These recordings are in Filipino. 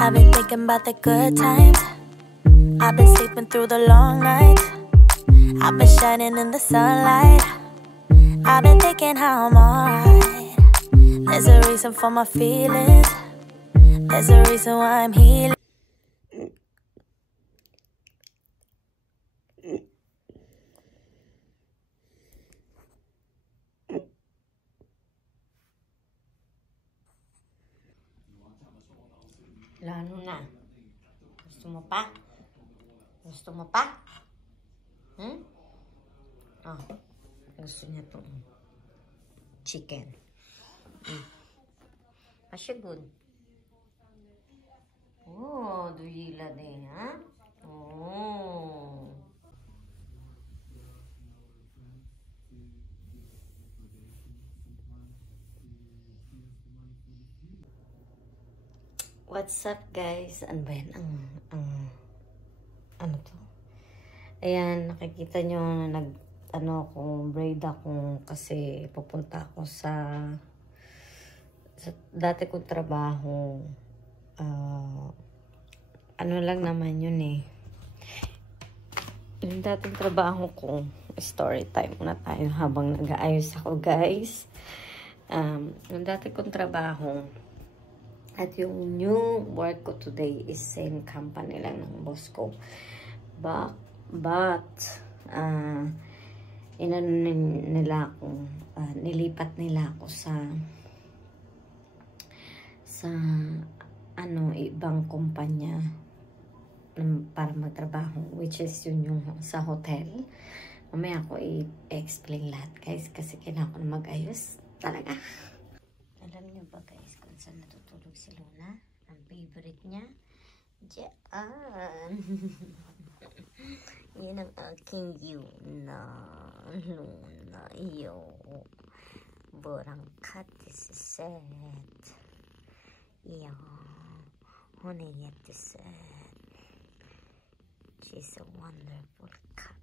I've been thinking about the good times. I've been sleeping through the long nights. I've been shining in the sunlight. I've been thinking how I'm alright. There's a reason for my feelings. There's a reason why I'm healing. Lalo na. Gusto mo pa? Gusto mo pa? Oh, gusto niya itong chicken. Asya good. Oh, duyila din, ha? Oh. What's up, guys? Ano ba yan? Ano to? Ayan, nakikita nyo, akong braid ako kasi pupunta ako sa dati kong trabaho. Ano lang naman yun eh. Yung dating trabaho ko, story time na tayo habang nag-aayos ako, guys. Yung dati kong trabaho, at yung new work ko today is same company lang ng boss ko. But nilipat nila ako sa ibang kumpanya para magtrabaho, which is yun yung sa hotel. Mamaya ako i-explain lahat, guys, kasi kailangan ko na mag-ayos talaga. Alam niyo ba, guys, kung saan natutulog si Luna? Ang favorite niya? Diyan. Yan ang aking Luna. Luna, iyo. Borang cat is set. Iyo. Honey yet to set. She's a wonderful cat.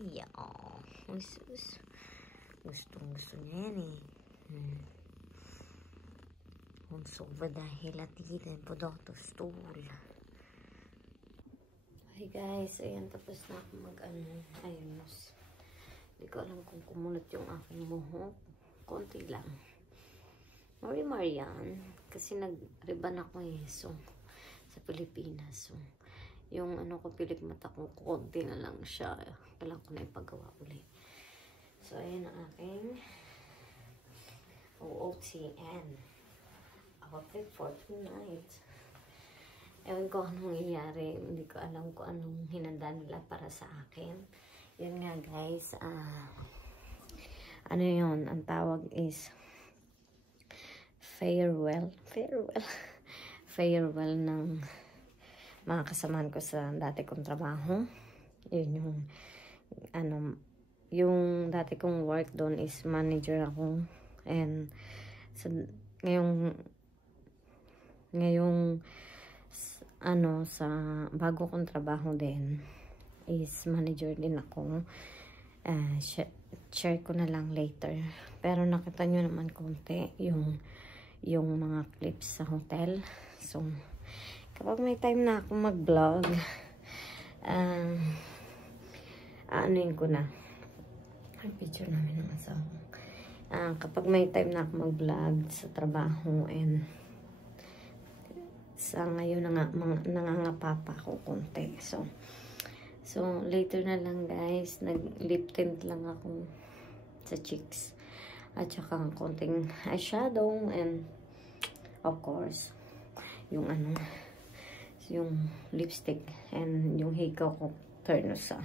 Iyo. Gusto niya yan eh. Hon sover där hela tiden på datorstol. Hi guys, ayan, tapos na ako ayos. Hindi ko alam kung kumunot yung aking muhok. Konti lang. Marian, kasi nag-riban ako eh. So, sa Pilipinas. So, yung pilik mata ko, konti na lang siya. Kailangan ko na ipagawa ulit. So, ayan ang aking OOTN outfit for tonight. Ewan ko anong nangyayari. Hindi ko alam kung anong hinanda nila para sa akin. Yun nga, guys. Ano yun? Ang tawag is farewell. Farewell ng mga kasamaan ko sa dati kong trabaho. Yun yung dati kong work doon is manager ako. And ngayong sa bago kong trabaho din is manager din ako. Share ko na lang later. Pero nakita nyo naman konti yung mga clips sa hotel. So, kapag may time na ako mag-vlog, anuin ko na. Ang picture namin ng asawa. Kapag may time na ako mag-vlog sa trabaho and sa ngayon nangangapapa ako konti. So later na lang, guys. Nag-lip tint lang ako sa cheeks. At saka konting eyeshadow and of course yung lipstick and yung hikaw ko ternosa.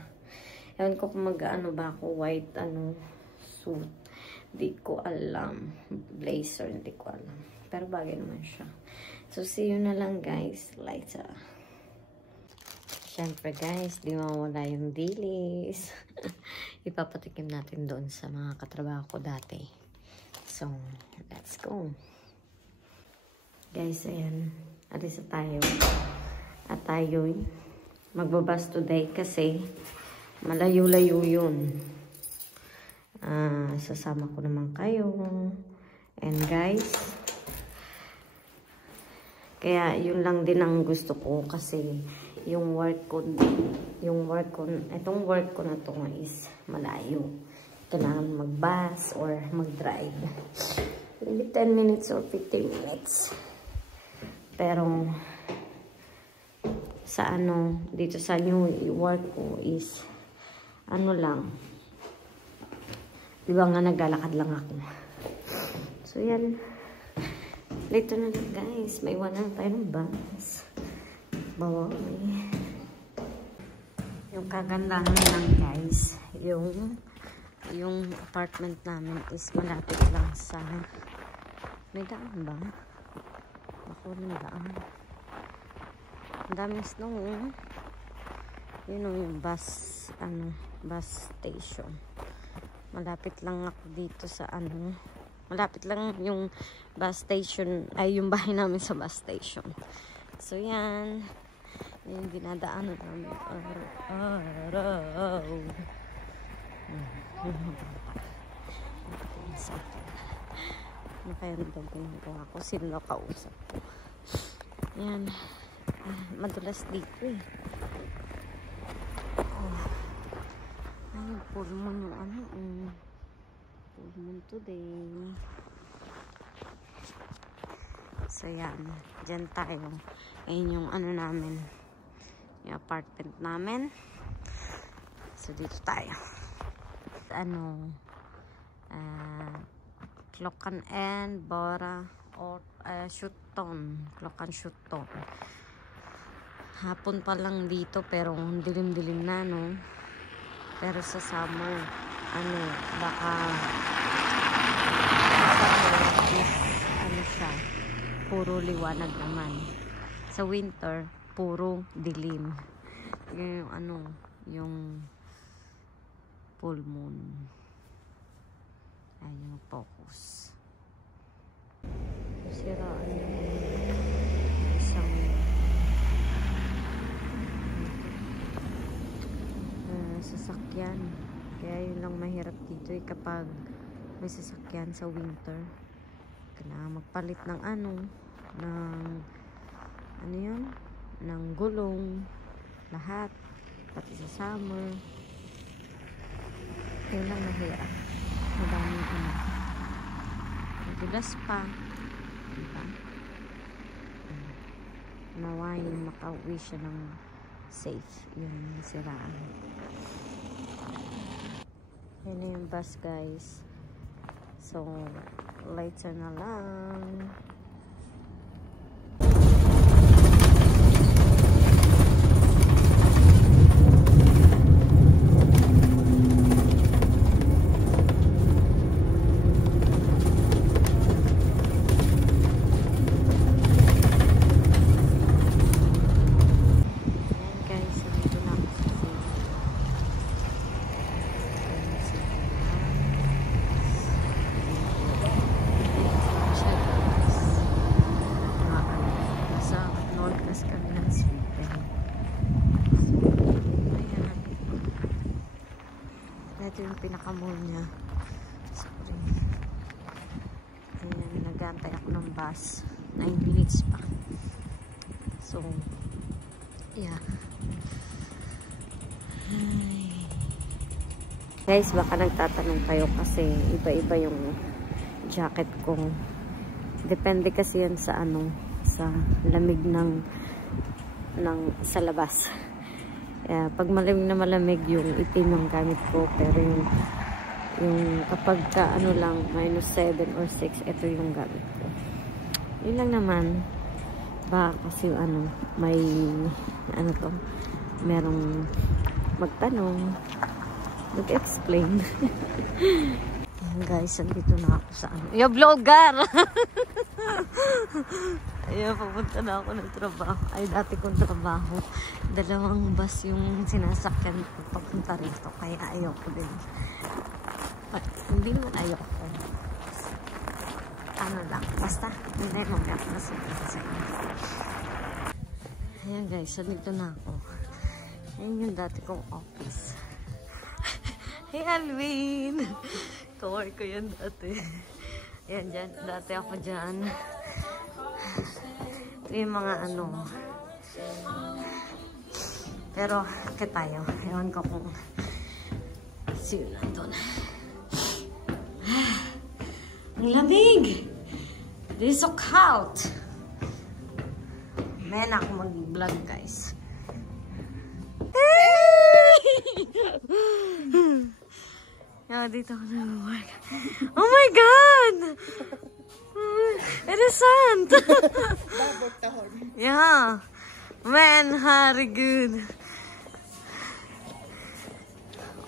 Ewan ko kung ba ako white suit. Di ko alam. Blazer, hindi ko alam. Pero bagay naman siya. So, see you na lang, guys. Later. Siyempre, guys, di mawala yung dilis. Ipapatikim natin doon sa mga katrabaho ko dati. So, let's go. Guys, ayan. Alis na tayo. At tayo'y magbabas today kasi malayo-layo yun. Sasama ko naman kayo. And guys, Kaya yun lang din ang gusto ko kasi yung work ko, itong work ko na to is malayo. Kailangan mag-bus or mag-drive. Maybe 10 minutes or 15 minutes. Pero sa dito sa new work ko is lang. Diba nga naglalakad lang ako. So yan. Dito na lang guys. May iwan na tayo ng bus. Bawal. Yung kagandahan lang guys. Yung apartment namin is malapit lang sa may daan ba? Ako ng daan. Ang daming snow. Yun yung bus station. Malapit lang ako dito sa malapit lang yung bus station ay yung bahay namin sa bus station. So yan. Yung dinadaanan namin araw. Ano kaya nang ginagawa ko? Sino na kausap ko? Yan. Madulas dito eh. Ay, pulmon yung pulmon today. So yan. Diyan tayo. Ayun yung namin. Yung apartment namin. So dito tayo. Clocan and Bora or Shutton. Clocan Shutton. Hapon pa lang dito pero dilim-dilim na no. Pero sa summer baka siya puro liwanag naman. Sa winter puro dilim. Yung full moon. Ayun, focus. Siraan yung isang sasakyan. Kaya yun lang mahirap dito kapag may sasakyan sa winter. Kailangan magpalit ng ng gulong. Lahat. Pati sa summer. Yun lang mahirap. Madaming madulas pa. Diba? Nawa yung makauwi siya ng safe. Yung siraan. Yan na yung bus guys. So, later na lang. Ito yung pinaka-mall niya. Sorry. Ayan, nag-aantay ako ng bus. 9 minutes pa. So, yeah. Ay. Guys, baka nagtatanong kayo kasi iba-iba yung jacket ko. Depende kasi yan sa sa lamig sa labas. Pag malamig yung itim yung gamit ko, pero yung kapag lang -7 or 6, ito yung gamit ko. Yun lang naman. Baka kasi may merong magtanong, mag-explain. Guys, andito na ako sa yo, vlogger! Ayan, papunta na ako ng trabaho. Ay, dati kong trabaho. 2 bus yung sinasakyan ko papunta rito. Kaya ayoko din. Hindi naman ayoko. Lang. Basta, hindi mo ako nasabihin sa inyo. Ayan guys, andito na ako. Ayan yung dati kong office. Hey Alvin! Kawar ko yan dati. Ayan dyan. Dati ako dyan. Ito yung mga ano. Pero, akit tayo. Ewan ko kung sino nandun. Ang lamig! This is so cold! May na ako mag-vlog, guys. Yeah, dito ako nag-work. Oh my God! It is sand! Yeah. Man, very good.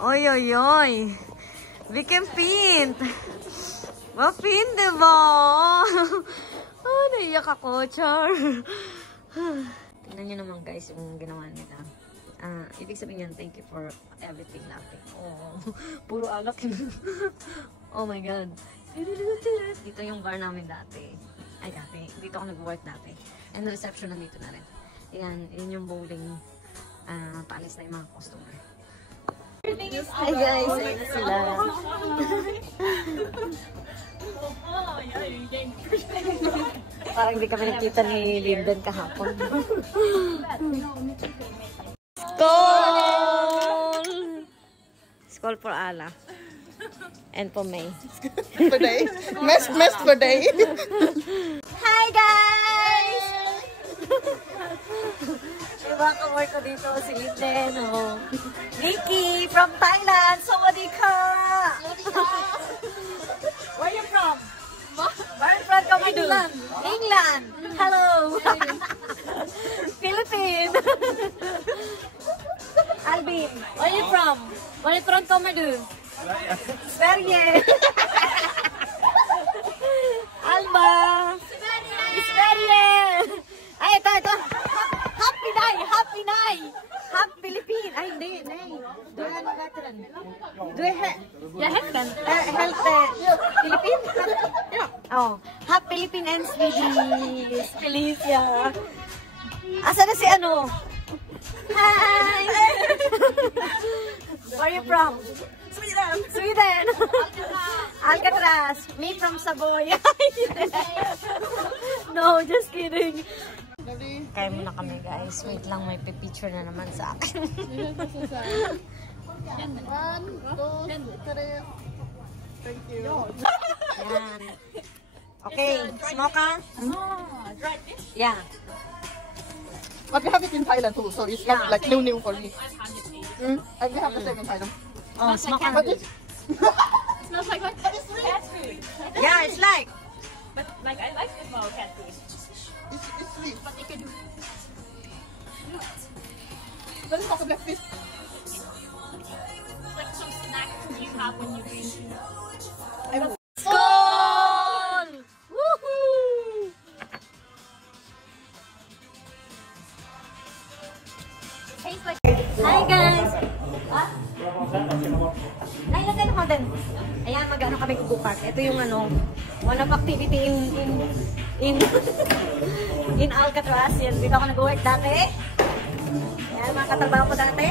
Oy, oy, oy. We can paint. Ma-paint, diba? Oh, naiyak ako, Char. Tingnan nyo naman, guys, yung ginawa nila. Ibig sabihin yan, thank you for everything natin. Oh, puro alak yun. Oh my God. Dito yung bar namin dati. Ay, dati. Dito ako nag-work dati. And the reception nandito na rin. Ayan, yun yung bowling. Paalis na yung mga customer. Hi guys, ayan na sila. Parang di kami nakita ni Linden kahapon. Skål! Skål for Ala. And for May. For day. Mest for day. Hi guys! Diba ka-work ko dito si Linden, oh. Nikki from Thailand! Sawadee ka! Where you from? Where you from? England. England. Hello. Philippines. Albin. Where you from? Where you from, Komodo? Sverige. Alba. Sverige. Ay, ito. Happy night. Happy night. Happy Philippines. Ay, hindi. Du är veteran. Du är hälften. Philippines? Ja. Oh. Happy Philippines and Swedish. Felicia. Asa na si ano? Hi! Where are you from? Sweden. Alcatraz. Me from Savoy. No, just kidding. Kaya muna kami guys. Wait lang, may picture na naman sa akin. 1, 2, 3. Thank you. Yan. Okay, smoke ka? Yeah. But we have it in Thailand too, so it's not like new for me. And we have the same in Thailand. Oh, smoke ka. But it Smells like cat food. Yeah, it's like. But like I like the smell of cat food. it's sweet. But you could But it's not a black fish. like some snack you have when you eat. Skål! Woohoo! Tastes like Hi guys! Ay, lagay mo din. Ayan, mag-ano kami go-kart. Ito yung ano, one of activity in Alcatraz. Yan, dito ako nag-work dati. Ayan, mga katrabaho ko dati.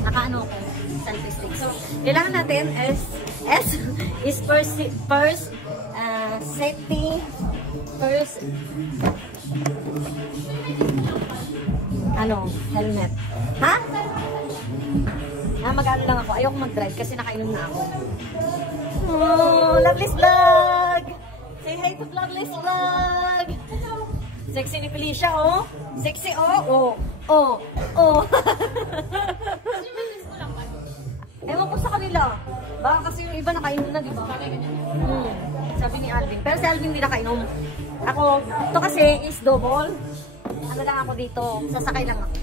Naka-ano ko, selfie stick. So, kailangan natin is first safety, first, helmet. Ha? Mag-ano lang ako. Ayoko mag-drive kasi nakainom na ako. Oh, Lovely's Vlog! Say hi to Lovely's Vlog! Sexy ni Felicia, oh! Sexy, oh! Oh! Ewan ko sa kanila. Baka kasi yung iba nakainom na, di ba? Sabi ni Alvin. Pero si Alvin hindi nakainom. Ako, ito kasi is double. Ano lang ako dito? Sasakay lang ako.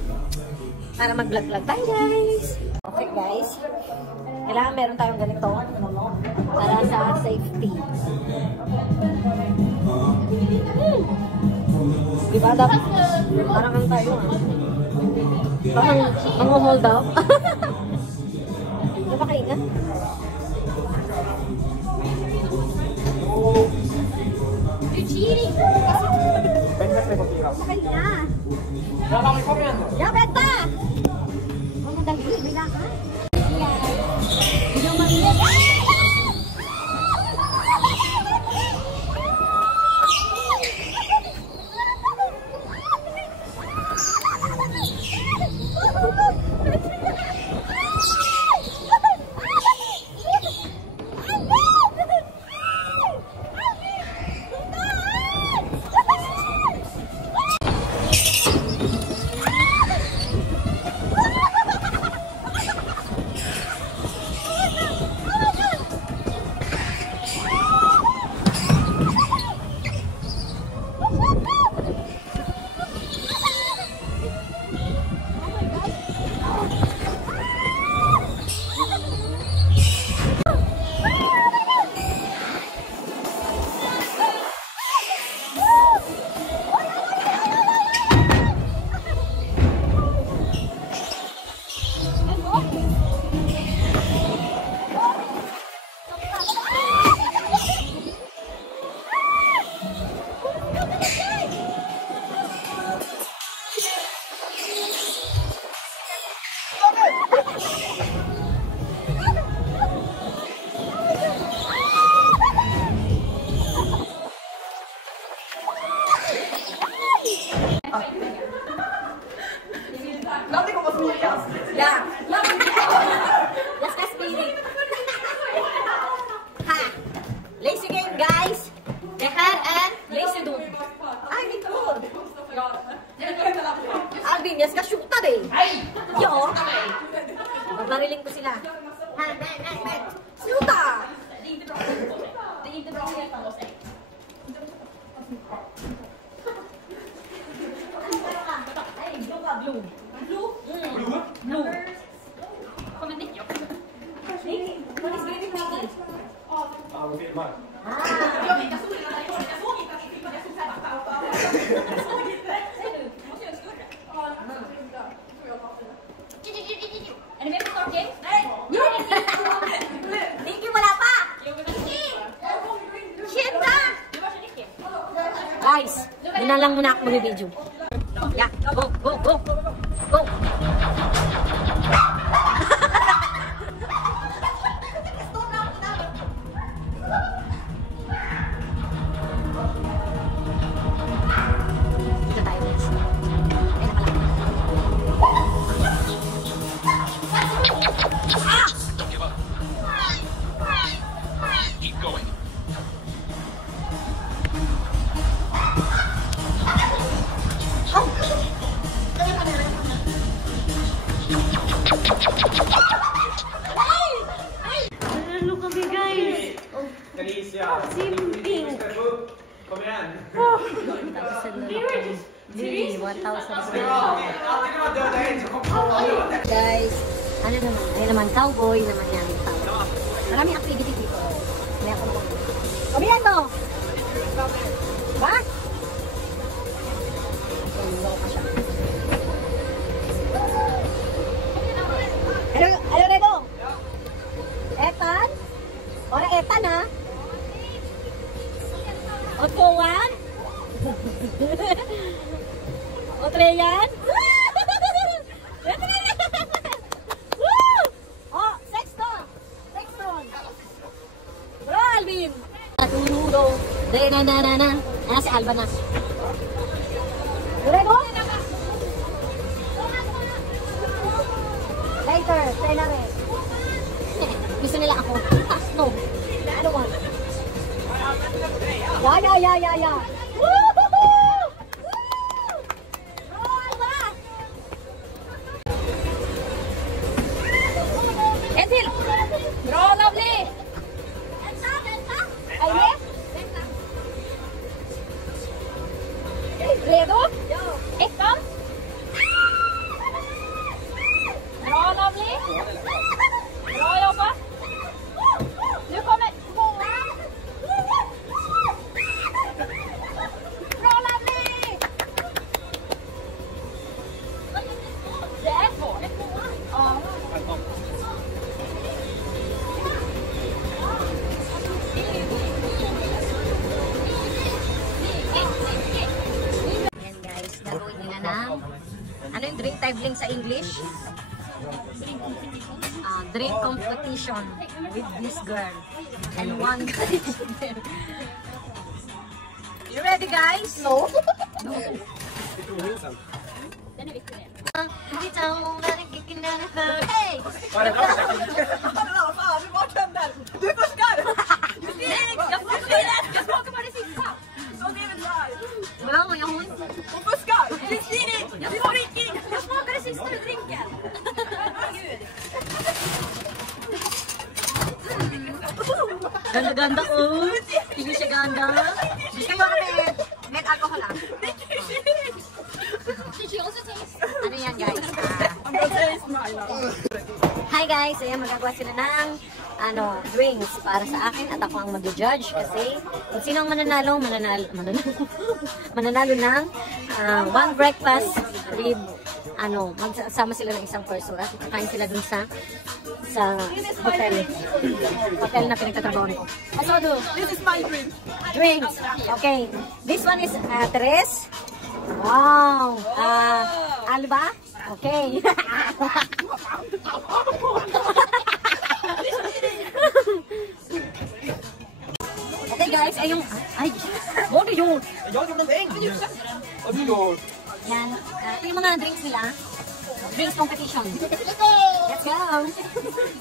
Para mag-vlog-vlog tayo, guys! Okay, guys. Kailangan meron tayong ganito para sa safety. Diba? Dapat parang ang tayo. Parang hold up. Diba kaingat? you're cheating. Sakay na. Ya, beta! Dali, bila ka? Hindi mainit. Nothing was me, yes. Yeah. That's the spirit. Ha. Lazy game, guys. The hair and lazy doom. Ay, di ko. Alvin, yes ka shoota eh. Yo. Babariling ko sila. Ha, man. Shoota. Blue. Blue? Blue. Är ni med på saken? Nicky, wala pa! Shit na! Guys, yun na lang muna ako mag-video. Yeah, go! Go! Dito tayo, guys. Ayun na pala. Don't give up. Keep going. Ano kami, guys? Simping. Kom igen. Really, 1,000 guys, ano naman? Ayun naman, cowboy naman yan. Maraming activity dito. May ako naman. Kabihan mo! Ba? Ano Redo? Etan? Ora Etan ha? Otkowan? Otreyan? Oh, Sexton! Bro, Alvin! Natuluro. Na. Ayan si Alba na. Redo? Later, tayo na rin. Gusto nila ako. No. Ano one? Yeah. Woo-hoo-hoo! Roll ba? Ethel! Roll, lovely! Ay, yes? Redo? Ekam? Roll, lovely! Roll, Jobba! Nu kommer många! Bra, lovely! Det är farligt många. Ja. Ayan guys, gagawin nila ng ano yung drink tabling sa English? Drink competition with this girl and one guy. You ready, guys? No. No. Hey! Du fuskar! Jag smakar bara det sista. Bra, jag hon. Hon fuskar! Jag smakar det sista ur drinken. Herregud. Ganda-ganda oh. Hindi siya ganda. Hindi kayo med alcohol ah. Did you also taste? Ano yan guys? I'm gonna taste my love. Hi guys, ayan magagawa sila ng drinks para sa akin at ako ang mag-judge kasi kung sino ang mananalo ng one breakfast rib, magsasama sila ng isang person at kakain sila dun sa hotel na pinagtatrabaho ko. Also This is my drink. drinks. Okay, this one is Teres. Wow. Alba. Okay. Okay guys, ay, what do you? Jag gjorde någonting! Vad du gör? Yan. Ito yung mga drinks nila. Drinks competition. Let's go!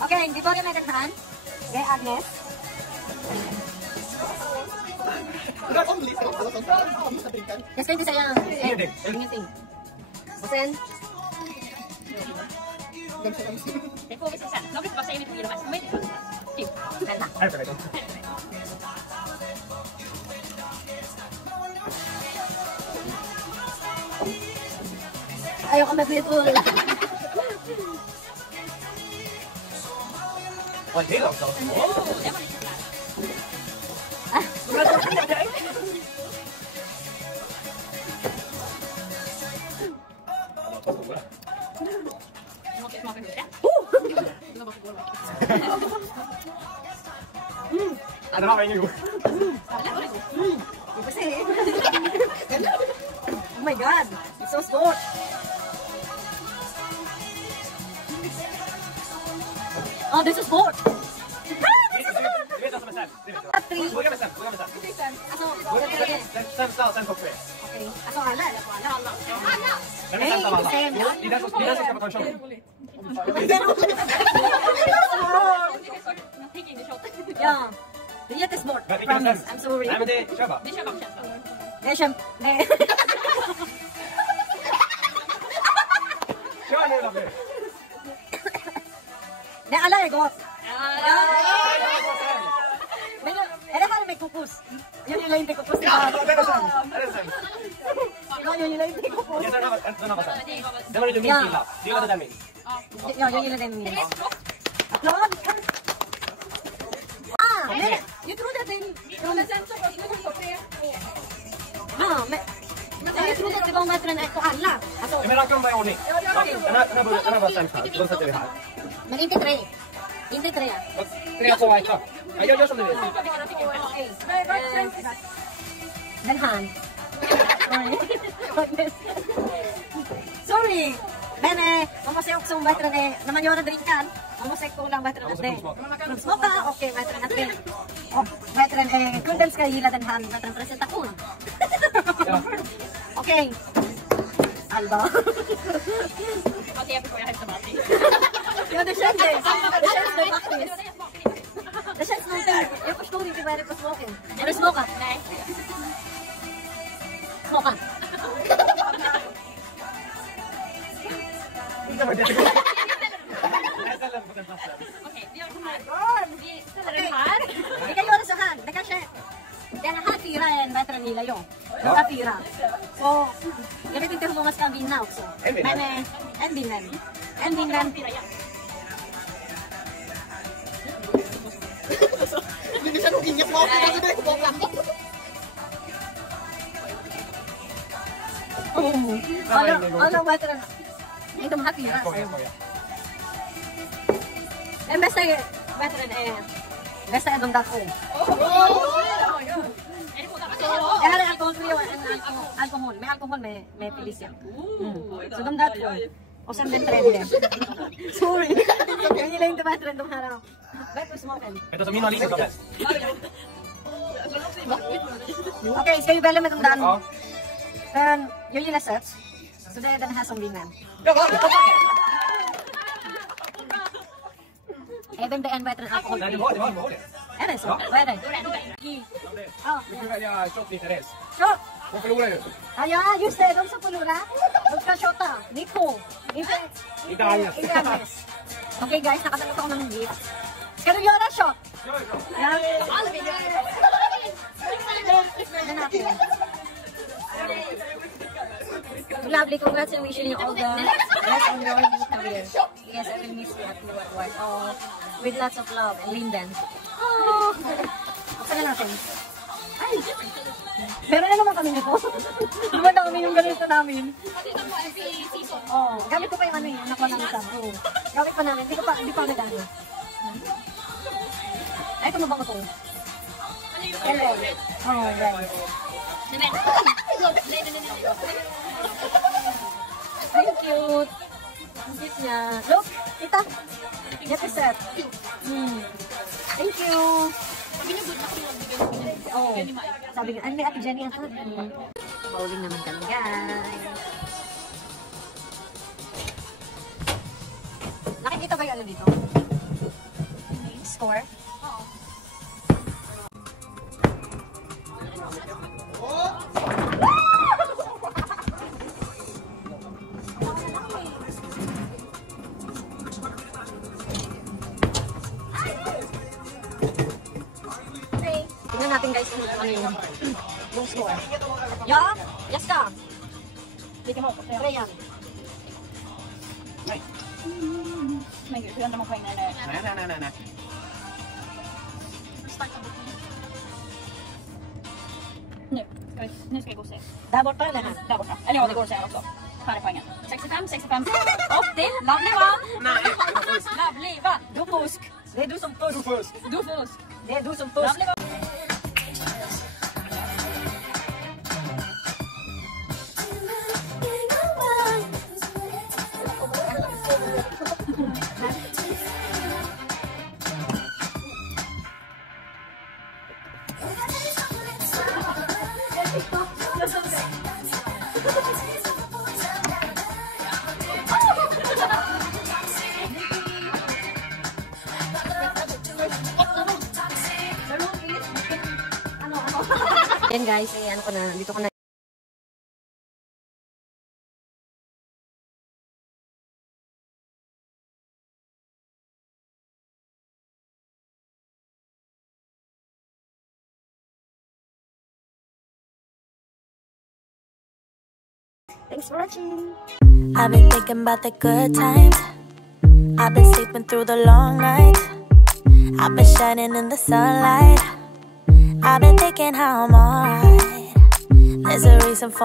Okay, Victoria may tagtahan. Okay, Agnes. Rör om lite också. Så drinken. Jag ska inte säga ingenting. Och sen? Det får vi se sen. Jag brukar bara säga mitt fyra bästa. Men typ. Vänta. Här är det. Ayoko mag-full. Vad är det också? Måste smaka hur det är. Ja, den har jag ingen gjort. Vi får se. Oh my god, det är så svårt. Ja, det är så svårt. Du vet vad som är sämst? Börja med sämst. Alltså, Den sämsta och sen topp tre. okej. Alltså alla eller på alla? Den är sämst av alla. Nej, Det är den som ska få ta en shot. Jag tänker inte shot. Ja, det är jättesvårt. Men vilken är Promise, sämst? I'm sorry. Nej men det, kör bara. Vi kör bara på känslan. Jag känner... Nej. Kör nu Lovely. Nej, alla är gott. Men är det här med kokos? Jag gillar inte kokos. Ja, den är sämst. Den är sämst. Jag gillar inte kokos. Den var sämst. Den var det du minst gilla. Du gillade den minst. Ja, jag gillar den minst. Applåd! Nej, jag trodde att den... Ja, men jag trodde att det var bättre än på alla. Alltså, Men ranka dem bara i ordning. Den här var sämst här. Då sätter vi här. men inte tre. Inte tre. 3, 2, 1, klar. Ja, gör som du vill. Okej. Den här. Sorry. Men man måste också bättre när man gör en drinkar. Man måste kolla bättre än det. Smaka och bättre än att det. Och bättre än kunden ska gilla den här bättre än presentation. Okej. Alba. Vad jag förstår jag hämtar allting. Ja, det känns det. Det känns det faktiskt. Det känns någonting. Jag förstår inte vad det är på smaken. Har du smakat? Nej. Smaka. Okej, vi gör så här. Vi ställer den här. Vi kan göra så här. Det kanske... Den här 4 är bättre än gillar jag. Den här 4. Så jag vet inte hur många ska vinna också. En vinner. Men en vinner. En vinner. Det känns nog inget smak. Jag vill inte vara Alla bättre än... Nej, de här 4. Den bästa är bättre än... Bästa är de där 2. Det här är alkoholfri och alkohol. Med alkohol med Felicia. Så de där 2. Och sen den tredje. Sorry. Jag gillar inte bättre än de här. Bättre smaken. Vet du som min och Alice var bäst? Okej, ska vi välja med de där? Ja. Jag gillar sött. So det är den här som vinner. Även det är en bättre alkohol. Nej, det var alkoholen. Är det så? Vad är det? Ja. Du får välja shot lite res. Shot! Hon förlorar ju. Ja, just det. De som förlorar. De ska shotta. Ni två. Inte Agnes. Inte Agnes. Okej guys, nakadalot ako ng gift. Ska du göra shot? Ja. Den natin. Lovely, congratulations all the best on your career. Yes, I will miss you at your work. Oh, with lots of love and Linden. Oh, buksan na natin. Ay, meron na naman kami nito. Diba dami yung ganito namin? Oh, gamit ko pa yung ano yun, nakuha namin sa. Oh, gamit pa namin, hindi pa nagano. Ay, ito mabango to. Hello. Oh, right. Thank you. Ang cute niya. Look, tita. Get this set. Thank you. Oh, sabi niya, may Ate Jenny ang sabi. Bowling naman kami, guys. Nakikita ba yung ano dito? Score? Oo. Tingnan natin guys kung ano yung score. Ja, jag ska. Lika mått. Rejan. Nej. Men gud, hur ändrar man poäng när det är... Nej. Nu ska vi gå och se. Där borta eller här? Där borta. Eller ja, det går att säga också. Här är poängen. 65, 65. 80. Lovely vann. Lovely vann. Du fusk. Det är du som fusk. Du fusk. Det är du som fusk. Lovely vann. Yan guys, ayan ko na. Dito ko na. Thanks for watching. I've been thinking about the good times. I've been sleeping through the long nights. I've been shining in the sunlight. I've been thinking how I'm alright. There's a reason for